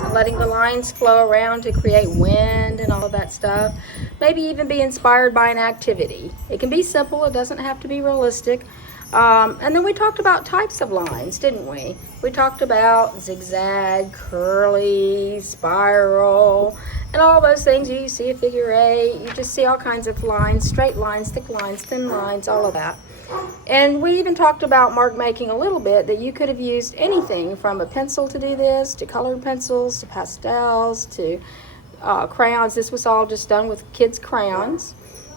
lines, letting the lines flow around to create wind and all of that stuff. Maybe even be inspired by an activity. It can be simple, it doesn't have to be realistic. And then we talked about types of lines, didn't we? We talked about zigzag, curly, spiral, and all those things. You see a figure eight, you just see all kinds of lines, straight lines, thick lines, thin lines, all of that. And we even talked about mark making a little bit, that you could have used anything from a pencil to do this, to colored pencils, to pastels, to crayons. This was all just done with kids' crayons.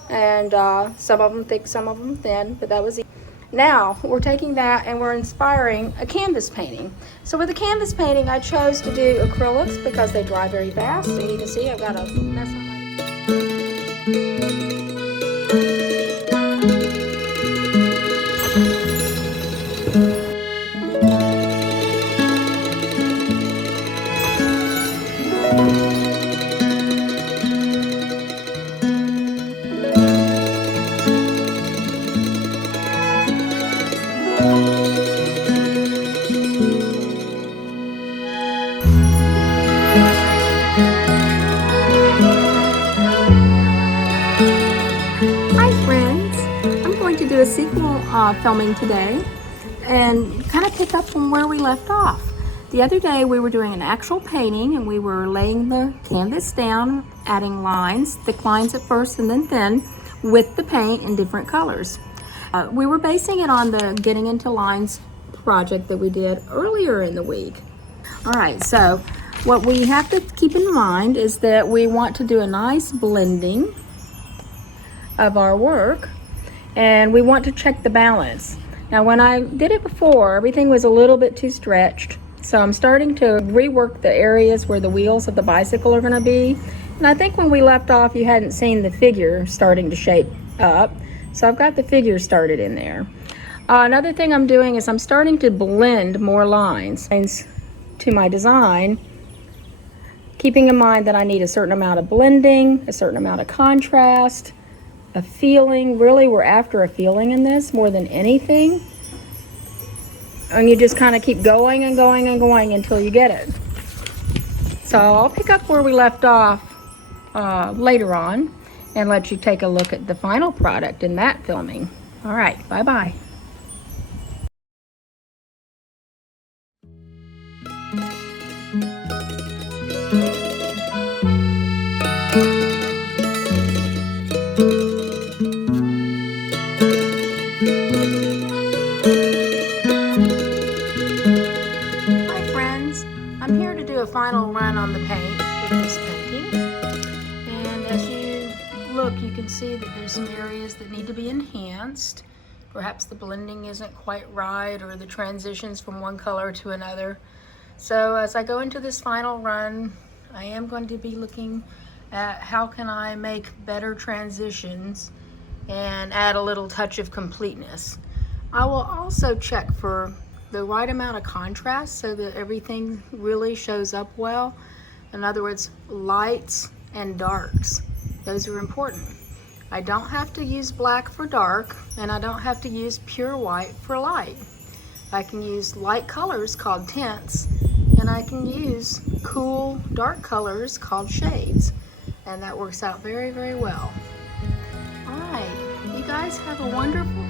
And some of them thick, some of them thin, but that was easy. Now we're taking that and we're inspiring a canvas painting. So with the canvas painting, I chose to do acrylics because they dry very fast. And you can see I've got a mess on my... A sequel filming today and kind of pick up from where we left off. The other day we were doing an actual painting and we were laying the canvas down, adding lines, thick lines at first and then thin, with the paint in different colors. We were basing it on the Getting Into Lines project that we did earlier in the week. All right, so what we have to keep in mind is that we want to do a nice blending of our work. And we want to check the balance. Now when I did it before, everything was a little bit too stretched. So I'm starting to rework the areas where the wheels of the bicycle are gonna be. And I think when we left off, you hadn't seen the figure starting to shape up. So I've got the figure started in there. Another thing I'm doing is I'm starting to blend more lines to my design, keeping in mind that I need a certain amount of blending, a certain amount of contrast, a feeling. Really, we're after a feeling in this more than anything. And you just kind of keep going and going and going until you get it. So I'll pick up where we left off later on and let you take a look at the final product in that filming. All right, bye-bye. Final run on the paint with this painting, and as you look you can see that there's some areas that need to be enhanced. Perhaps the blending isn't quite right or the transitions from one color to another. So as I go into this final run, I am going to be looking at how can I make better transitions and add a little touch of completeness. I will also check for the right amount of contrast so that everything really shows up well. In other words, lights and darks. Those are important. I don't have to use black for dark, and I don't have to use pure white for light. I can use light colors called tints, and I can use cool dark colors called shades. And that works out very, very well. All right, you guys have a wonderful